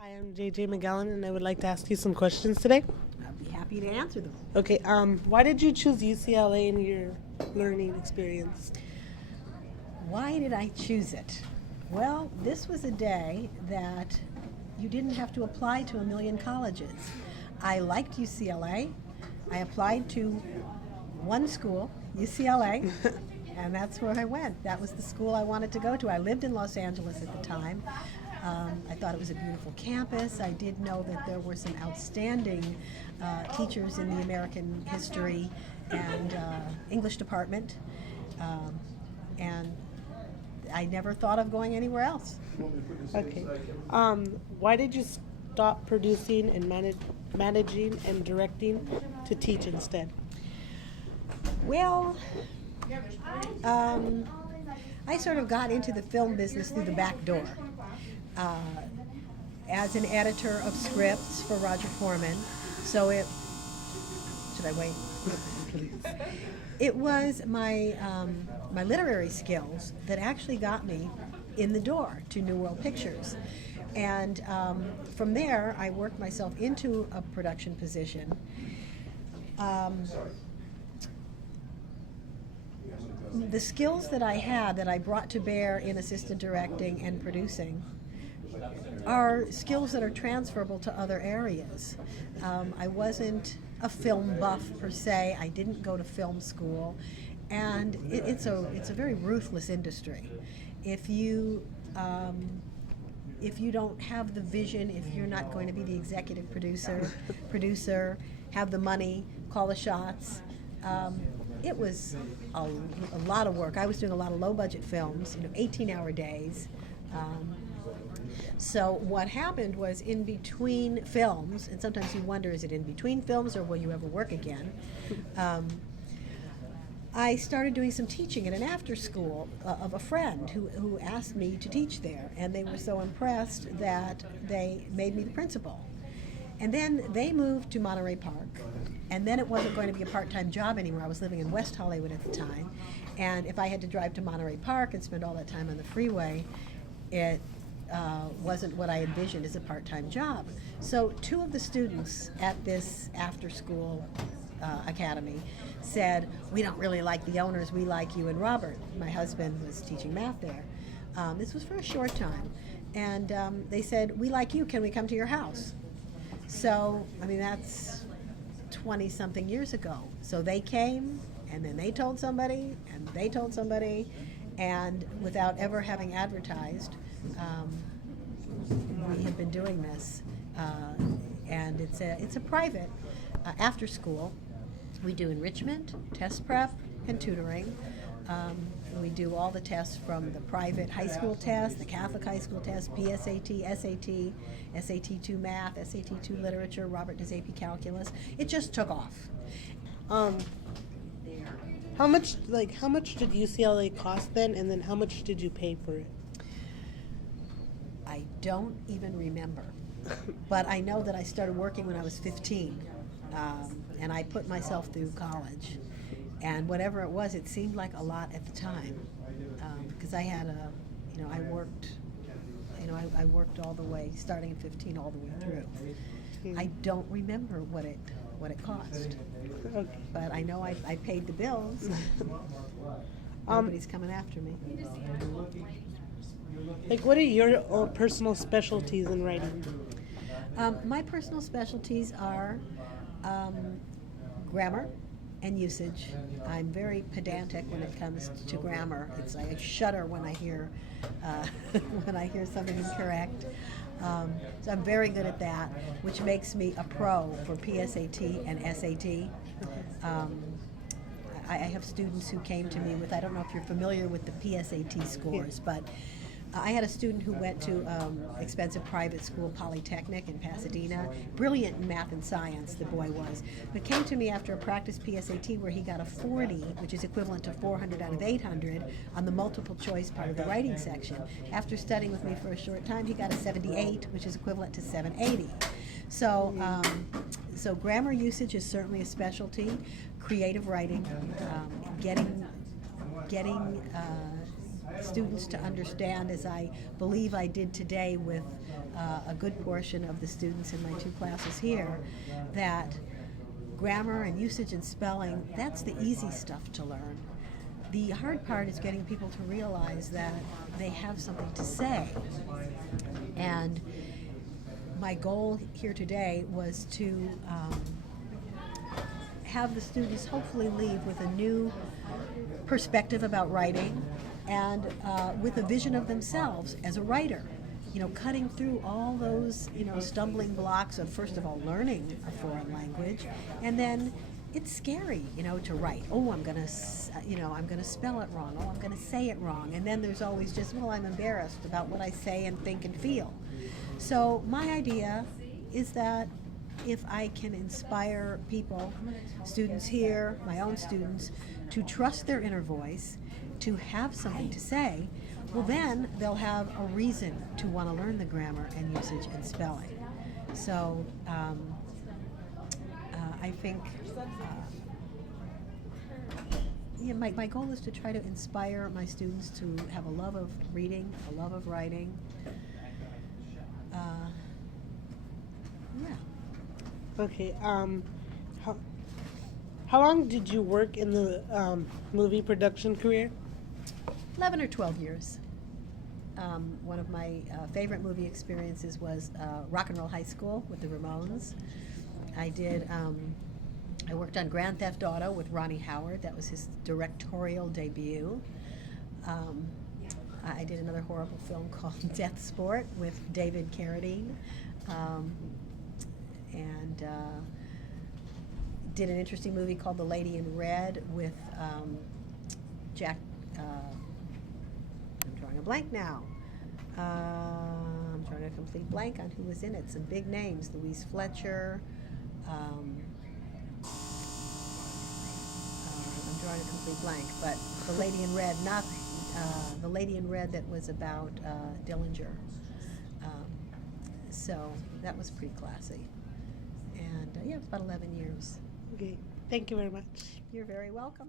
Hi, I'm JJ McGowan, and I would like to ask you some questions today. I'd be happy to answer them. Okay, why did you choose UCLA in your learning experience? Why did I choose it? Well, this was a day that you didn't have to apply to a million colleges. I liked UCLA. I applied to one school, UCLA, and that's where I went. That was the school I wanted to go to. I lived in Los Angeles at the time. I thought it was a beautiful campus. I did know that there were some outstanding teachers in the American history and English department, and I never thought of going anywhere else. Okay. Why did you stop producing and managing and directing to teach instead? Well, I sort of got into the film business through the back door. As an editor of scripts for Roger Corman, should I wait? Please. It was my literary skills that actually got me in the door to New World Pictures. And from there, I worked myself into a production position. The skills that I had that I brought to bear in assistant directing and producing are skills that are transferable to other areas. I wasn't a film buff per se. I didn't go to film school, and it's a very ruthless industry. If you don't have the vision, if you're not going to be the executive producer, have the money, call the shots. It was a lot of work. I was doing a lot of low-budget films, 18-hour days. So what happened was, in between films, and sometimes you wonder, is it in between films or will you ever work again? I started doing some teaching at an after school of a friend who asked me to teach there, and they were so impressed that they made me the principal. And then they moved to Monterey Park, and then it wasn't going to be a part-time job anymore. I was living in West Hollywood at the time, and if I had to drive to Monterey Park and spend all that time on the freeway, it wasn't what I envisioned as a part-time job. So two of the students at this after-school academy said, "We don't really like the owners, we like you and Robert." My husband was teaching math there. This was for a short time. And they said, "We like you, can we come to your house?" So, that's 20-something years ago. So they came, and then they told somebody, and they told somebody, and without ever having advertised, we have been doing this. And it's a private after school. We do enrichment, test prep, and tutoring. We do all the tests from the private high school test, the Catholic high school test, PSAT, SAT, SAT 2 math, SAT 2 literature, Robert DeZapi calculus. It just took off. How much did UCLA cost then, and then how much did you pay for it? I don't even remember, but I know that I started working when I was 15, and I put myself through college. And whatever it was, it seemed like a lot at the time, because I had I worked all the way, starting at 15 all the way through. I don't remember what it cost, Okay. but I know I paid the bills. Nobody's coming after me. What are your personal specialties in writing? My personal specialties are grammar and usage. I'm very pedantic when it comes to grammar. I shudder when I hear something incorrect. So I'm very good at that, which makes me a pro for PSAT and SAT. I have students who came to me with, I don't know if you're familiar with the PSAT scores, but I had a student who went to expensive private school, Polytechnic in Pasadena. Brilliant in math and science, the boy was. But came to me after a practice PSAT where he got a 40, which is equivalent to 400 out of 800, on the multiple choice part of the writing section. After studying with me for a short time, he got a 78, which is equivalent to 780. So grammar usage is certainly a specialty. Creative writing, getting students to understand, as I believe I did today with a good portion of the students in my 2 classes here, that grammar and usage and spelling, that's the easy stuff to learn. The hard part is getting people to realize that they have something to say. And my goal here today was to have the students hopefully leave with a new perspective about writing and with a vision of themselves as a writer. You know, cutting through all those, stumbling blocks of, first of all, learning a foreign language, and then it's scary, to write. Oh, I'm gonna spell it wrong. Oh, I'm gonna say it wrong. And then there's always just, well, I'm embarrassed about what I say and think and feel. So my idea is that if I can inspire people, students here, my own students, to trust their inner voice, to have something to say, well, then they'll have a reason to want to learn the grammar and usage and spelling. So I think my goal is to try to inspire my students to have a love of reading, a love of writing. Okay. How long did you work in the movie production career? 11 or 12 years. One of my favorite movie experiences was Rock and Roll High School with the Ramones. I worked on Grand Theft Auto with Ronnie Howard. That was his directorial debut. I did another horrible film called Death Sport with David Carradine. And did an interesting movie called The Lady in Red with Jack. I'm drawing a blank now. I'm drawing a complete blank on who was in it. Some big names: Louise Fletcher. I'm drawing a complete blank. But The Lady in Red, not The Lady in Red that was about Dillinger. So that was pretty classy. And it was about 11 years. Okay. Thank you very much. You're very welcome.